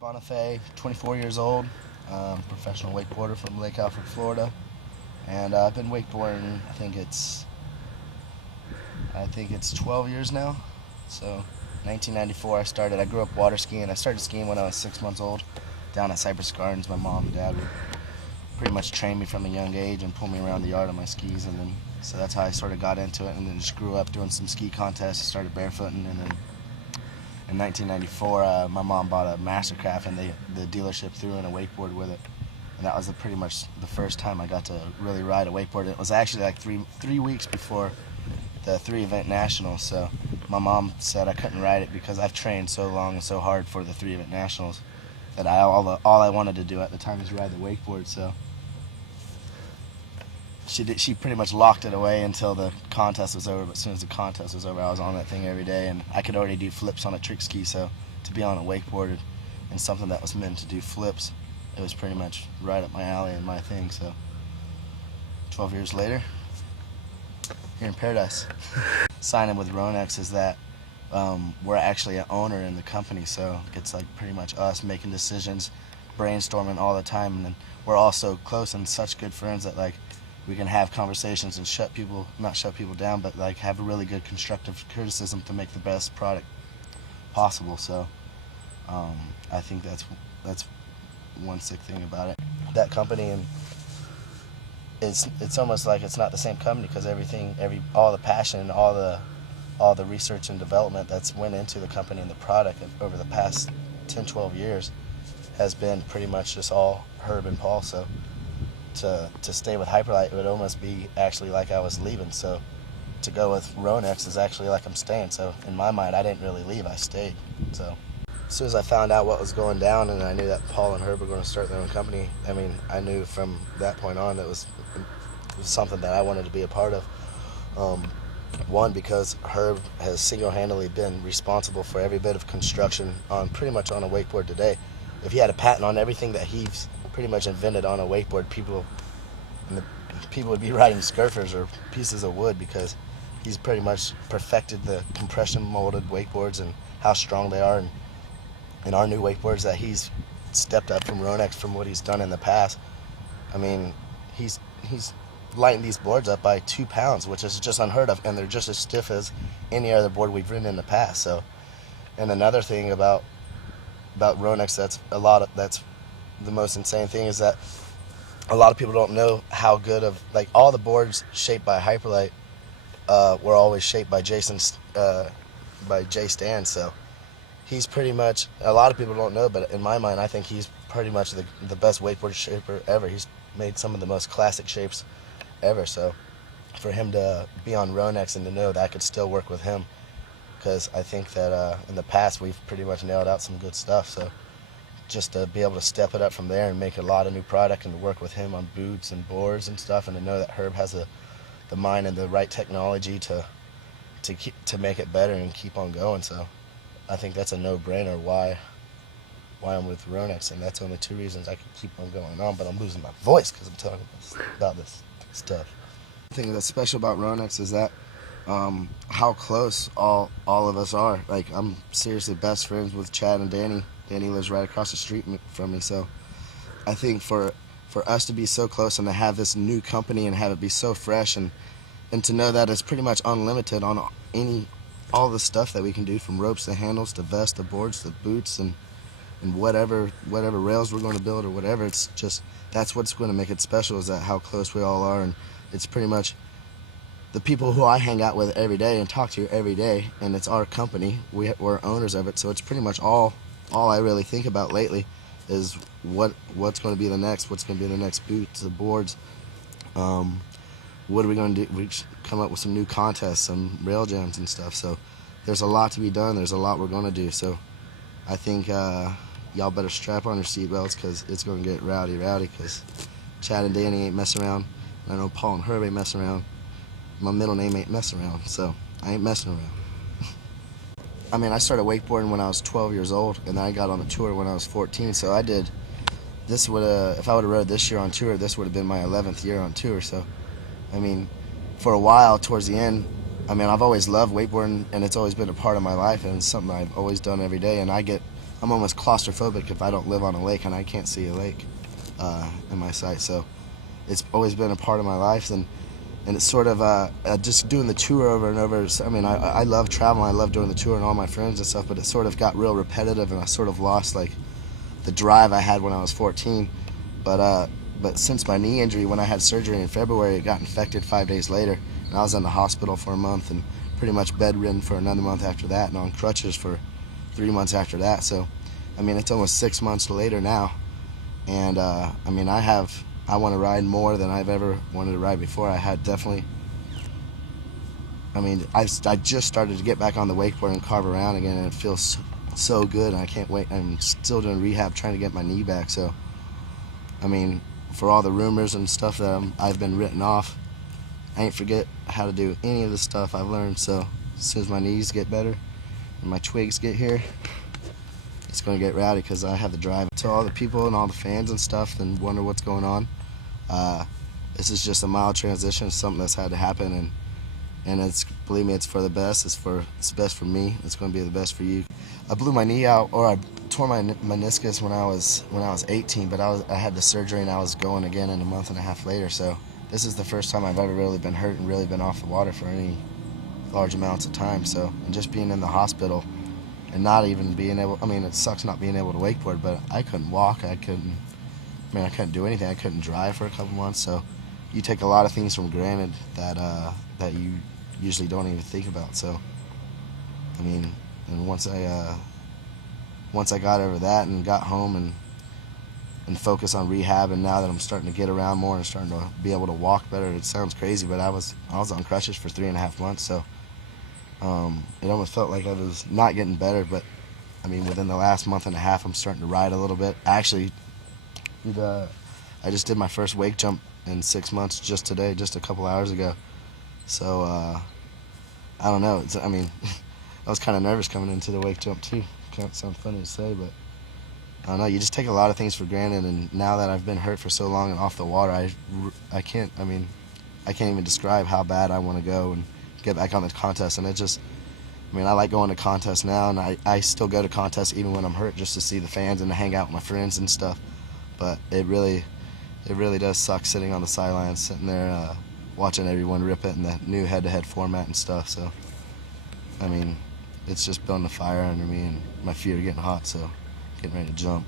Bonifay, 24 years old, professional wakeboarder from Lake Alfred, Florida, and I've been wakeboarding. I think it's 12 years now. So, 1994 I started. I grew up water skiing. I started skiing when I was 6 months old, down at Cypress Gardens. My mom and dad would pretty much train me from a young age and pull me around the yard on my skis, and then so that's how I sort of got into it. And then just grew up doing some ski contests. Started barefooting, and then in 1994, my mom bought a Mastercraft, and the dealership threw in a wakeboard with it, and that was pretty much the first time I got to really ride a wakeboard. It was actually like three weeks before the 3-event nationals, so my mom said I couldn't ride it because I've trained so long and so hard for the 3-event nationals that all I wanted to do at the time was ride the wakeboard. So she pretty much locked it away until the contest was over, but as soon as the contest was over, I was on that thing every day, and I could already do flips on a trick ski, so to be on a wakeboard and something that was meant to do flips, it was pretty much right up my alley and my thing. So 12 years later, here in paradise. Signing with Ronix is that we're actually an owner in the company, so it's like pretty much us making decisions, brainstorming all the time, and then we're all so close and such good friends that like we can have conversations and not shut people down, but like have a really good constructive criticism to make the best product possible. So I think that's one sick thing about it. That company, and it's almost like it's not the same company because all the passion and all the research and development that's went into the company and the product over the past 10-12 years has been pretty much just all Herb and Paul. So to stay with Hyperlight, it would almost be actually like I was leaving. So to go with Ronix is actually like I'm staying. So in my mind, I didn't really leave, I stayed. So as soon as I found out what was going down and I knew that Paul and Herb were going to start their own company, I mean, I knew from that point on that it was something that I wanted to be a part of. One, because Herb has single-handedly been responsible for every bit of construction pretty much on a wakeboard today. If he had a patent on everything that he's pretty much invented on a wakeboard, people would be riding skirfers or pieces of wood, because he's pretty much perfected the compression molded wakeboards and how strong they are, and in our new wakeboards that he's stepped up from Ronix from what he's done in the past. I mean, he's lightened these boards up by 2 pounds, which is just unheard of, and they're just as stiff as any other board we've ridden in the past. So, and another thing about Ronix that's the most insane thing is that a lot of people don't know how good of, like, all the boards shaped by Hyperlight were always shaped by Jay Stan. So he's pretty much, a lot of people don't know, but in my mind, I think he's pretty much the best wakeboard shaper ever. He's made some of the most classic shapes ever. So for him to be on Ronix and to know that I could still work with him, because I think that in the past we've pretty much nailed out some good stuff. So just to be able to step it up from there and make a lot of new product and to work with him on boots and boards and stuff, and to know that Herb has the mind and the right technology to make it better and keep on going. So I think that's a no-brainer why I'm with Ronix, and that's only 2 reasons I can keep on going on, but I'm losing my voice because I'm talking about this stuff. The thing that's special about Ronix is that how close all of us are. Like, I'm seriously best friends with Chad and Danny. Danny lives right across the street from me, so I think for us to be so close and to have this new company and have it be so fresh, and to know that it's pretty much unlimited on all the stuff that we can do, from ropes to handles to vests to boards to boots and whatever rails we're going to build or whatever. It's just, that's what's going to make it special, is that how close we all are. And it's pretty much the people who I hang out with every day and talk to every day, and it's our company. We're owners of it, so it's pretty much all I really think about lately is what's going to be the next, boots, the boards. What are we going to do? We come up with some new contests, some rail jams and stuff. So there's a lot to be done. There's a lot we're going to do. So I think y'all better strap on your seatbelts, because it's going to get rowdy, because Chad and Danny ain't messing around. And I know Paul and Herb ain't messing around. My middle name ain't messing around, so I ain't messing around. I mean, I started wakeboarding when I was 12 years old, and then I got on the tour when I was 14. So I did, if I would have rode this year on tour, this would have been my 11th year on tour. So, I mean, for a while, towards the end, I mean, I've always loved wakeboarding, and it's always been a part of my life, and it's something I've always done every day. And I get I'm almost claustrophobic if I don't live on a lake and I can't see a lake in my sight. So it's always been a part of my life, and it's sort of just doing the tour over and over. I mean, I love traveling, I love doing the tour and all my friends and stuff, but it sort of got real repetitive, and I sort of lost like the drive I had when I was 14. But since my knee injury, when I had surgery in February, it got infected 5 days later, and I was in the hospital for a month and pretty much bedridden for another month after that, and on crutches for 3 months after that. So, I mean, it's almost 6 months later now, and I mean, I want to ride more than I've ever wanted to ride before. I had definitely, I mean, I just started to get back on the wakeboard and carve around again, and it feels so good, and I can't wait. I'm still doing rehab trying to get my knee back. So, I mean, for all the rumors and stuff that I've been written off, I ain't forget how to do any of the stuff I've learned. So as soon as my knees get better and my twigs get here, it's going to get rowdy because I have the drive. To all the people and all the fans and stuff and wonder what's going on, this is just a mild transition. It's something that's had to happen, and it's, believe me, it's for the best. It's best for me. It's going to be the best for you. I blew my knee out, or I tore my meniscus when I was 18, but I had the surgery and I was going again in a month and a half later. So this is the first time I've ever really been hurt and really been off the water for any large amounts of time. So, and just being in the hospital and not even being able, I mean, it sucks not being able to wakeboard, but I couldn't walk, I couldn't do anything. I couldn't drive for a couple months. So you take a lot of things from granted that you usually don't even think about. So, I mean, and once I got over that and got home and focused on rehab, and now that I'm starting to get around more and starting to be able to walk better, it sounds crazy, but I was on crutches for 3.5 months. So it almost felt like I was not getting better, but I mean, within the last month and a half, I'm starting to ride a little bit. Actually, I just did my first wake jump in 6 months just today, just a couple hours ago. So I don't know. I mean, I was kind of nervous coming into the wake jump too. Kind of sounds funny to say, but I don't know. You just take a lot of things for granted, and now that I've been hurt for so long and off the water, I can't even describe how bad I want to go and get back on the contest. And it just, I mean, I like going to contests now, and I still go to contests even when I'm hurt, just to see the fans and to hang out with my friends and stuff. But it really does suck sitting on the sidelines, sitting there watching everyone rip it in the new head-to-head format and stuff. So, I mean, it's just building a fire under me, and my feet are getting hot, so getting ready to jump.